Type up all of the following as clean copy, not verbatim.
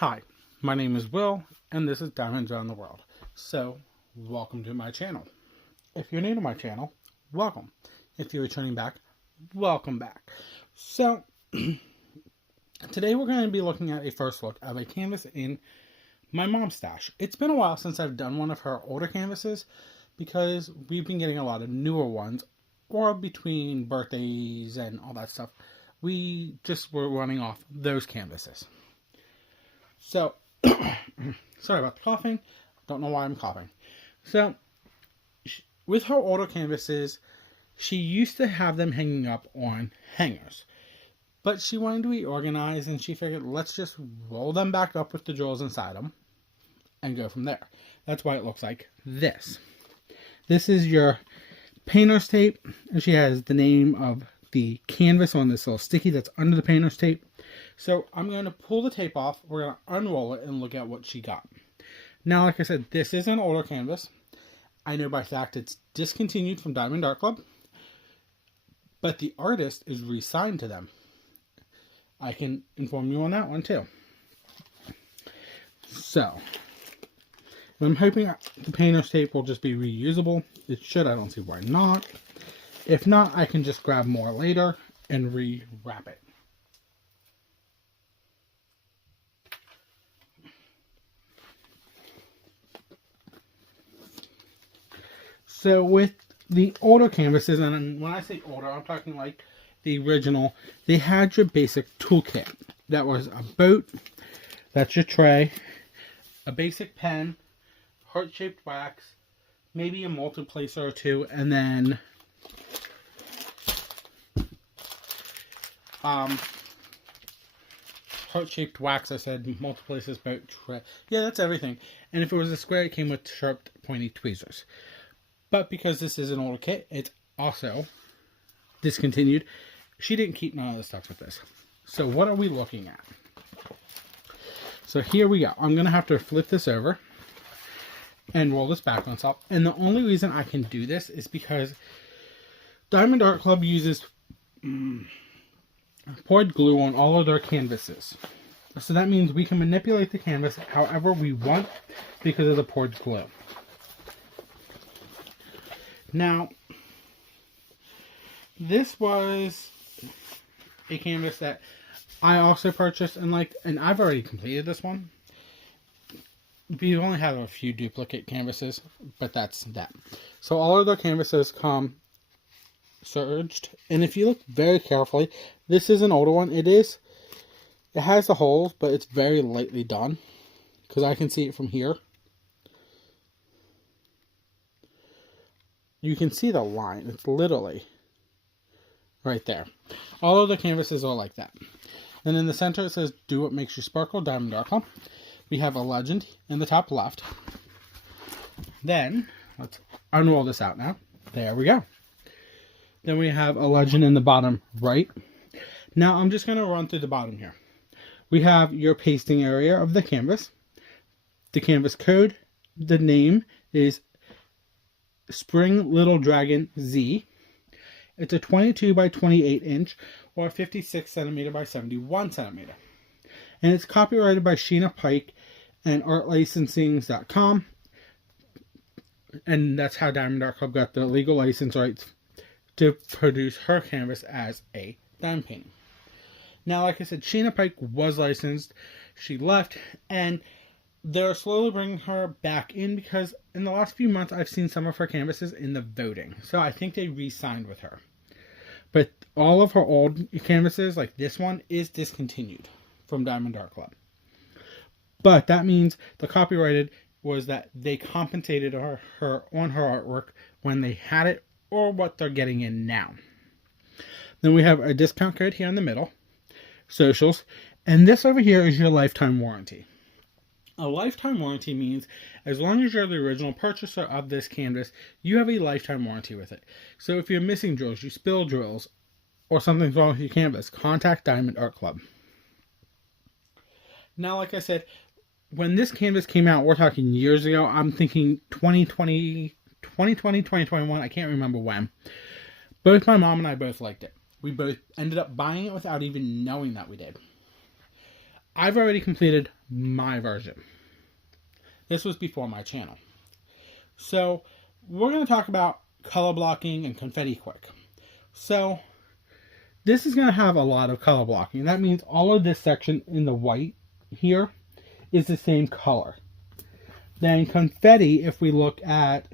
Hi, my name is Will, and this is DragonZ Around the World. So, welcome to my channel. If you're new to my channel, welcome. If you're returning back, welcome back. So, today we're going to be looking at a first look of a canvas in my mom's stash. It's been a while since I've done one of her older canvases because we've been getting a lot of newer ones, or between birthdays and all that stuff. We just were running off those canvases. So, sorry about the coughing. Don't know why I'm coughing. So, with her older canvases, she used to have them hanging up on hangers. But she wanted to be organized, and she figured, let's just roll them back up with the drawers inside them and go from there. That's why it looks like this. This is your painter's tape, and she has the name of the canvas on this little sticky that's under the painter's tape. So I'm going to pull the tape off, we're going to unroll it, and look at what she got. Now, like I said, this is an older canvas. I know by fact it's discontinued from Diamond Art Club, but the artist is re-signed to them. I can inform you on that one too. So, I'm hoping the painter's tape will just be reusable. It should, I don't see why not. If not, I can just grab more later and re-wrap it. So with the older canvases, and when I say older, I'm talking like the original, they had your basic toolkit. That was a boat, that's your tray, a basic pen, heart-shaped wax, maybe a multiplacer or two, and then heart-shaped wax, I said, multiplacers, boat, tray. Yeah, that's everything. And if it was a square, it came with sharp, pointy tweezers. But because this is an older kit, it's also discontinued. She didn't keep none of the stuff with this. So what are we looking at? So here we go. I'm going to have to flip this over and roll this back on top. And the only reason I can do this is because Diamond Art Club uses poured glue on all of their canvases. So that means we can manipulate the canvas however we want because of the poured glue. Now, this was a canvas that I also purchased and liked, and I've already completed this one. We only have a few duplicate canvases, but that's that. So all of their canvases come serged, and if you look very carefully, this is an older one. It has the holes, but it's very lightly done, because I can see it from here. You can see the line. It's literally right there. All of the canvases are like that. Then in the center it says, "Do what makes you sparkle, Diamond Art Club." We have a legend in the top left. Then, let's unroll this out now. There we go. Then we have a legend in the bottom right. Now I'm just going to run through the bottom here. We have your pasting area of the canvas. The canvas code. The name is Spring Little Dragon Z. It's a 22 by 28 inch or 56 centimeter by 71 centimeter. And it's copyrighted by Sheena, Pike, and artlicensings.com. And that's how Diamond Art Club got the legal license rights to produce her canvas as a diamond painting. Now, like I said, Sheena Pike was licensed. She left, and they're slowly bringing her back in because in the last few months I've seen some of her canvases in the voting. So I think they re-signed with her. But all of her old canvases, like this one, is discontinued from Diamond Art Club. But that means the copyrighted was that they compensated her on her artwork when they had it or what they're getting in now. Then we have a discount code here in the middle, socials, and this over here is your lifetime warranty. A lifetime warranty means as long as you're the original purchaser of this canvas, you have a lifetime warranty with it. So if you're missing drills, you spill drills, or something's wrong with your canvas, contact Diamond Art Club. Now, like I said, when this canvas came out, we're talking years ago. I'm thinking 2020, 2021, I can't remember when. Both my mom and I both liked it. We both ended up buying it without even knowing that we did. I've already completed my version. This was before my channel. So we're going to talk about color blocking and confetti quick. So this is going to have a lot of color blocking. That means all of this section in the white here is the same color. Then confetti, if we look at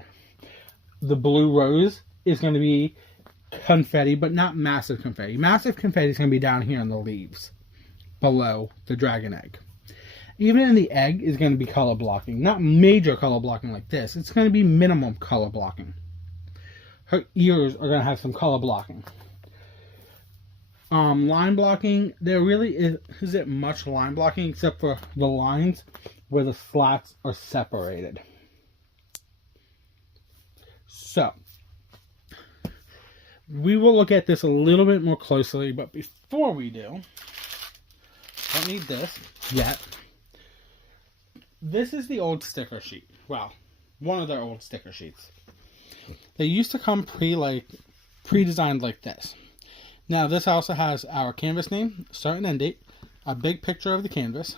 the blue rose, is going to be confetti, but not massive confetti. Massive confetti is going to be down here in the leaves, below the dragon egg. Even in the egg is going to be color blocking. Not major color blocking like this. It's going to be minimum color blocking. Her ears are going to have some color blocking. Line blocking, there really isn't much line blocking except for the lines where the slats are separated. So, we will look at this a little bit more closely, but before we do, don't need this yet. This is the old sticker sheet. Well, one of their old sticker sheets. They used to come pre-designed like this. Now, this also has our canvas name, start and end date, a big picture of the canvas,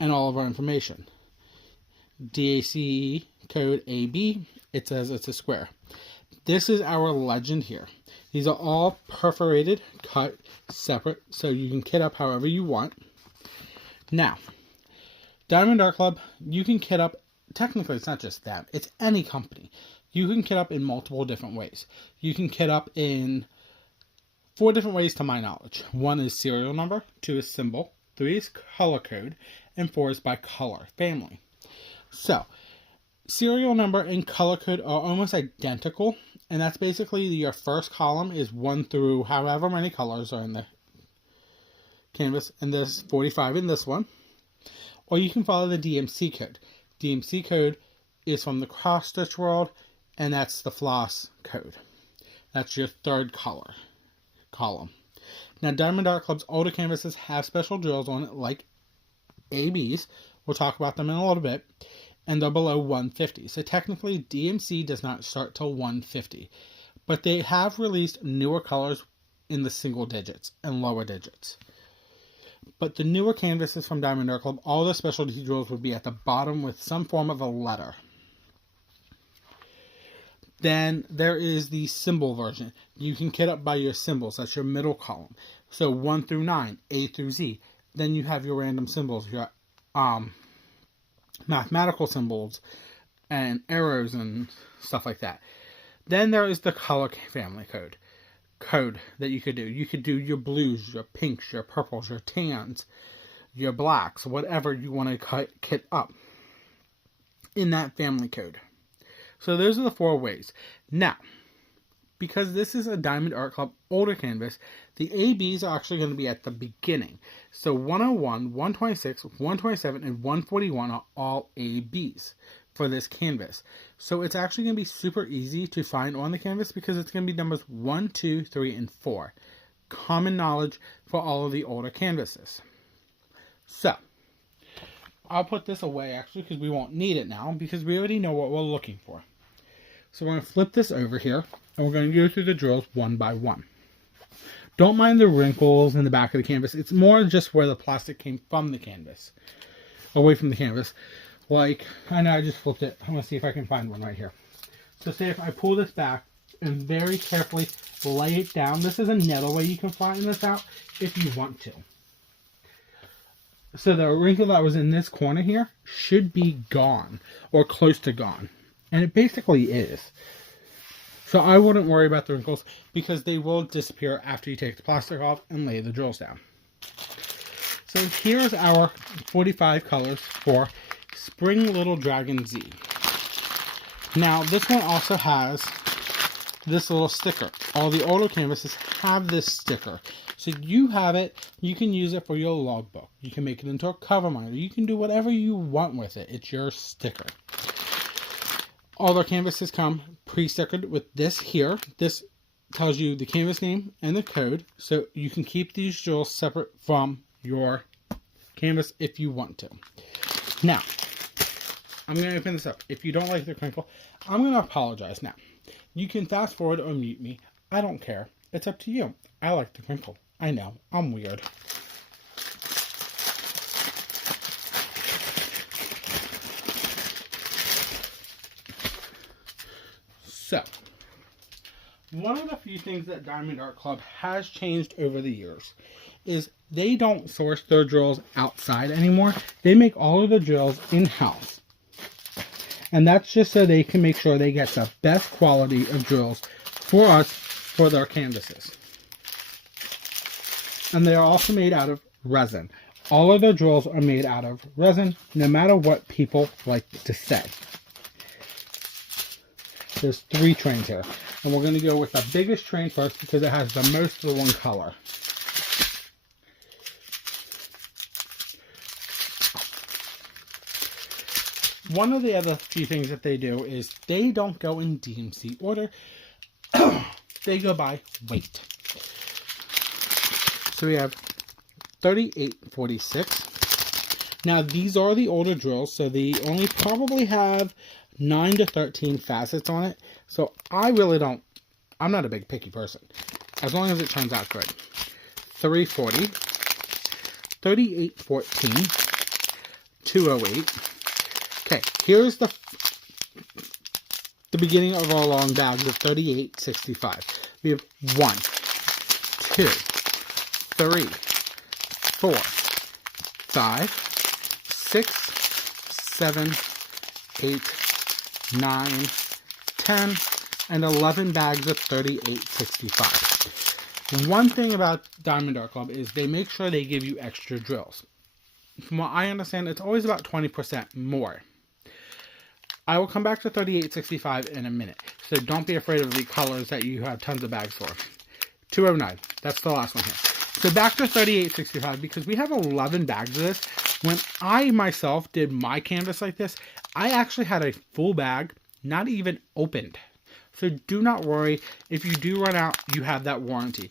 and all of our information. DAC code AB, it says it's a square. This is our legend here. These are all perforated, cut, separate, so you can kit up however you want. Now, Diamond Art Club, you can kit up, technically it's not just them, it's any company. You can kit up in multiple different ways. You can kit up in 4 different ways to my knowledge. 1 is serial number, 2 is symbol, 3 is color code, and 4 is by color family. So, serial number and color code are almost identical, and that's basically your first column is 1 through however many colors are in the canvas, and there's 45 in this one. Or you can follow the DMC code. DMC code is from the cross stitch world, and that's the floss code. That's your 3rd column. Now, Diamond Art Club's older canvases have special drills on it, like ABs. We'll talk about them in a little bit. And they're below 150. So technically, DMC does not start till 150. But they have released newer colors in the single digits and lower digits. But the newer canvases from Diamond Art Club, all the specialty drills would be at the bottom with some form of a letter. Then there is the symbol version. You can kit up by your symbols. That's your middle column. So 1 through 9, A through Z. Then you have your random symbols, your mathematical symbols, and arrows and stuff like that. Then there is the color family code that you could do. You could do your blues, your pinks, your purples, your tans, your blacks, whatever you want to kit up in that family code. So those are the 4 ways. Now, because this is a Diamond Art Club older canvas, the ABs are actually going to be at the beginning. So 101, 126, 127, and 141 are all ABs for this canvas. So it's actually going to be super easy to find on the canvas because it's going to be numbers 1, 2, 3, and 4. Common knowledge for all of the older canvases. So, I'll put this away actually because we won't need it now because we already know what we're looking for. So we're going to flip this over here and we're going to go through the drills one by one. Don't mind the wrinkles in the back of the canvas. It's more just where the plastic came from the canvas. Away from the canvas. Like, I know I just flipped it. I'm going to see if I can find one right here. So say if I pull this back and very carefully lay it down. This is another way you can flatten this out if you want to. So the wrinkle that was in this corner here should be gone or close to gone. And it basically is. So I wouldn't worry about the wrinkles because they will disappear after you take the plastic off and lay the drills down. So here's our 45 colors for Spring Little DragonZ. Now this one also has this little sticker. All the older canvases have this sticker. So you have it, you can use it for your logbook. You can make it into a cover minder. You can do whatever you want with it. It's your sticker. All our canvases come pre-stickered with this here. This tells you the canvas name and the code. So you can keep these drills separate from your canvas if you want to. Now, I'm going to open this up. If you don't like the crinkle, I'm going to apologize now. You can fast forward or mute me. I don't care. It's up to you. I like the crinkle. I know. I'm weird. one of the few things that Diamond Art Club has changed over the years is they don't source their drills outside anymore. They make all of the drills in-house. And that's just so they can make sure they get the best quality of drills for us for their canvases. And they are also made out of resin. All of their drills are made out of resin, no matter what people like to say. There's 3 trains here. And we're going to go with the biggest train first because it has the most of the one color. One of the other few things that they do is they don't go in DMC order. They go by weight. So we have 3846. Now these are the older drills, so they only probably have 9 to 13 facets on it. So I'm not a big picky person. As long as it turns out good. 340, 3814, 208. Okay, here's the beginning of our long bags of 3865. We have 1, 2, 3, 4, 5, 6, 7, 8, 9, 10, and 11 bags of 3865. One thing about Diamond Art Club is they make sure they give you extra drills. From what I understand, it's always about 20% more. I will come back to 3865 in a minute, so don't be afraid of the colors that you have tons of bags for. 209, that's the last one here. So back to 3865, because we have 11 bags of this. When I myself did my canvas like this, I actually had a full bag, not even opened. So do not worry, if you do run out, you have that warranty.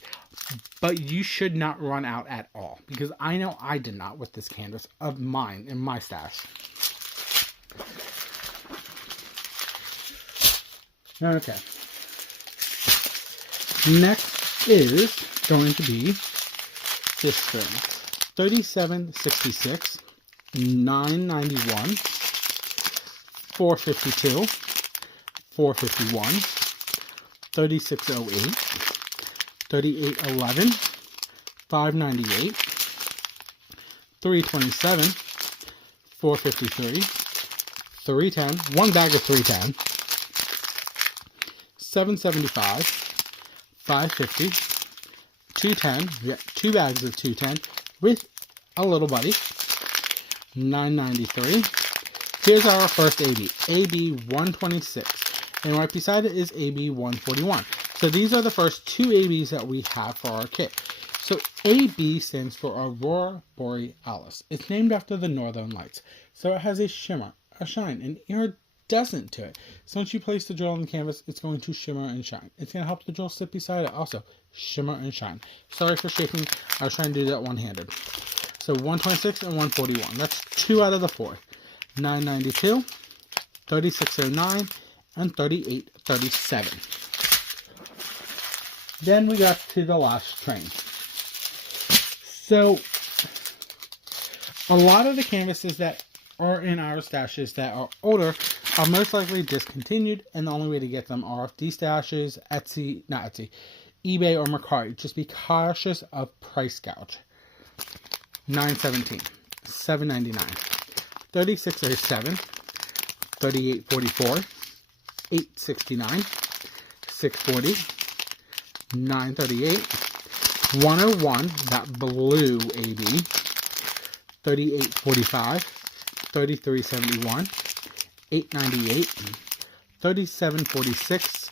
But you should not run out at all, because I know I did not with this canvas of mine in my stash. Okay. Next is going to be this string. 3766, 991, 452, 451, 3608, 3811, 598, 327, 453, 310, one bag of 310, 775, 550, 210, we got 2 bags of 210 with a little buddy, 993. Here's our first AB, AB 126, and right beside it is AB 141. So these are the first 2 ABs that we have for our kit. So AB stands for Aurora Borealis. It's named after the Northern Lights. So it has a shimmer, a shine, an iridescent to it. So once you place the drill on the canvas, it's going to shimmer and shine. It's going to help the drill sit beside it also. Shimmer and shine. Sorry for shaking. I was trying to do that one-handed. So 126 and 141. That's 2 out of the 4. 992, 3609, and 3837. Then we got to the last train. So a lot of the canvases that are in our stashes that are older are most likely discontinued, and the only way to get them are off D-stashes, eBay or Mercari. Just be cautious of price gouge. 917, 799, 3607, 3844, 869, 640, 938, 101, that blue AB, 3845, 3371, 898, 3746,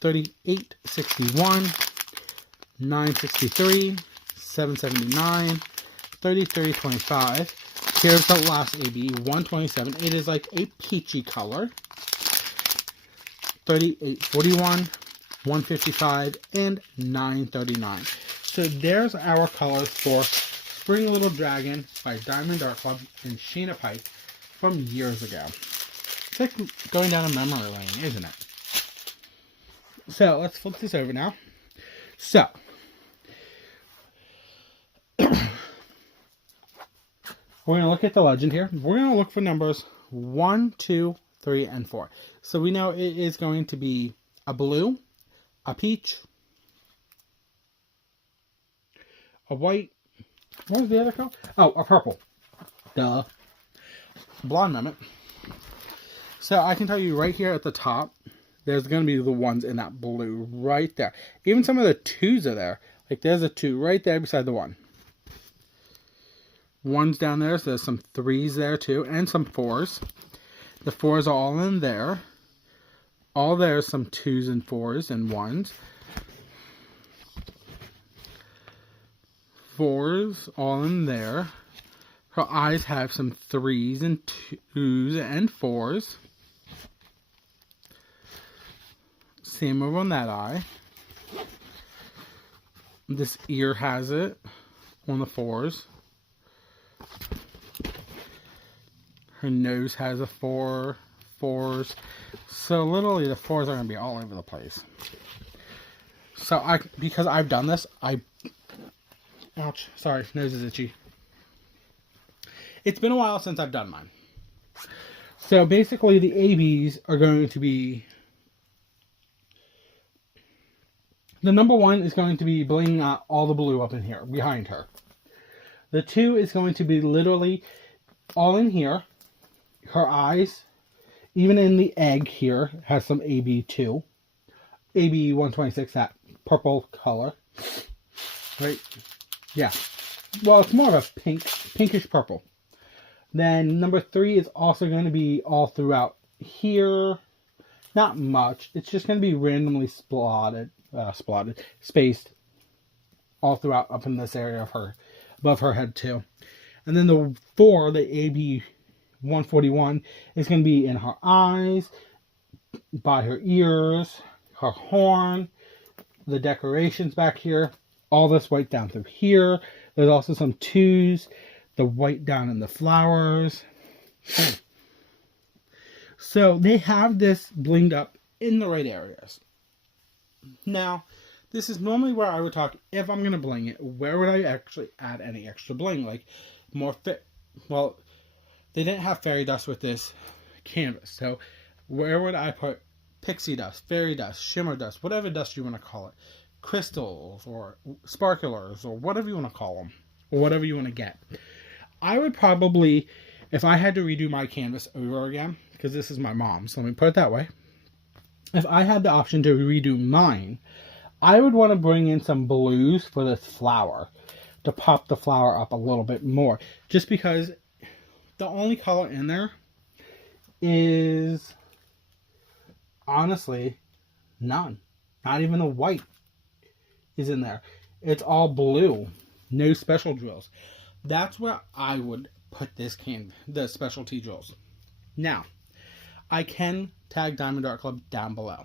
3861, 963, 779, 3325. Here's the last AB, 127. It is like a peachy color. 3841, 155, and 939. So there's our colors for Spring Little Dragon by Diamond Art Club and Sheena Pike from years ago. It's like going down a memory lane, isn't it? So let's flip this over now. So we're going to look at the legend here. We're going to look for numbers 1, 2, 3, and 4. So we know it is going to be a blue, a peach, a white, what was the other color? Oh, a purple. Duh. Blonde moment. So I can tell you right here at the top, there's going to be the ones in that blue right there. Even some of the 2s are there. Like there's a 2 right there beside the 1. 1's down there, so there's some 3s there too, and some 4s. The 4s are all in there. All there's some 2s and 4s and 1s. 4s all in there. Her eyes have some 3s and 2s and 4s. Same over on that eye. This ear has it on the 4s. Her nose has a 4s. So literally the 4s are going to be all over the place. So because I've done this, ouch, sorry, nose is itchy. It's been a while since I've done mine. So basically the ABs are going to be, the number 1 is going to be blinging out all the blue up in here, behind her. The 2 is going to be literally all in here. Her eyes, even in the egg here, has some AB2. AB 126, that purple color. Right? Yeah. Well, it's more of a pinkish purple. Then number 3 is also going to be all throughout here. Not much. It's just going to be randomly spaced all throughout up in this area of her, above her head too. And then the 4, the AB 141, is going to be in her eyes, by her ears, her horn, the decorations back here, all this white down through here. There's also some 2s, the white down in the flowers. So they have this blinged up in the right areas. Now, this is normally where I would talk, if I'm going to bling it, where would I actually add any extra bling? Like, more fit. Well, they didn't have fairy dust with this canvas. So, where would I put pixie dust, fairy dust, shimmer dust, whatever dust you want to call it? Crystals, or sparklers, or whatever you want to call them. Or whatever you want to get. I would probably, if I had to redo my canvas over again, because this is my mom's, let me put it that way. If I had the option to redo mine, I would want to bring in some blues for this flower to pop the flower up a little bit more. Just because the only color in there is honestly none. Not even a white is in there. It's all blue. No special drills. That's where I would put the specialty drills. Now, I can tag Diamond Art Club down below.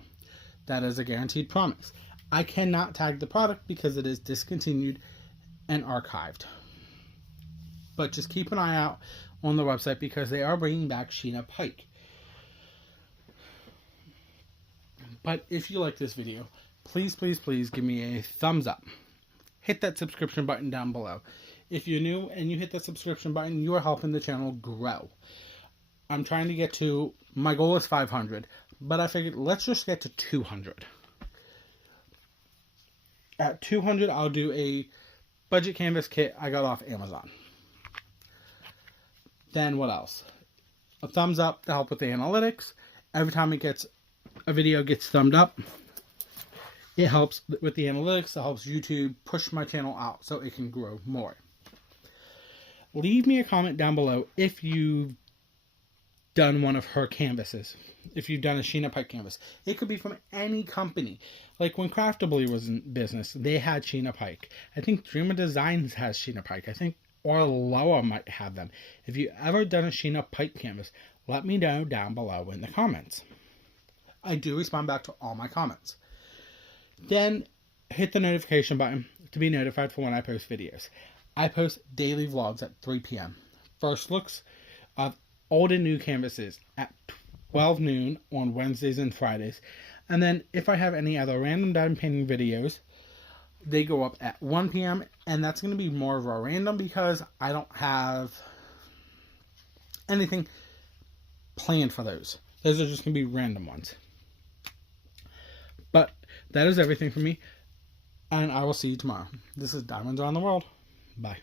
That is a guaranteed promise. I cannot tag the product because it is discontinued and archived. But just keep an eye out on the website because they are bringing back Sheena Pike. But if you like this video, please, please, please give me a thumbs up. Hit that subscription button down below. If you're new and you hit that subscription button, you are helping the channel grow. I'm trying to get to, my goal is 500, but I figured let's just get to 200. At 200, I'll do a budget canvas kit I got off Amazon. Then what else? A thumbs up to help with the analytics. Every time a video gets thumbed up, it helps with the analytics. It helps YouTube push my channel out so it can grow more. Leave me a comment down below if you've done one of her canvases. If you've done a Sheena Pike canvas. It could be from any company. Like when Craftably was in business, they had Sheena Pike. I think Dreamer Designs has Sheena Pike. I think Orloa might have them. If you've ever done a Sheena Pike canvas, let me know down below in the comments. I do respond back to all my comments. Then hit the notification button to be notified for when I post videos. I post daily vlogs at 3 p.m. First looks of old and new canvases at 12 noon on Wednesdays and Fridays. And then if I have any other random diamond painting videos, they go up at 1 p.m. And that's going to be more of a random because I don't have anything planned for those. Those are just going to be random ones. But that is everything for me. And I will see you tomorrow. This is Diamonds Around the World. Bye.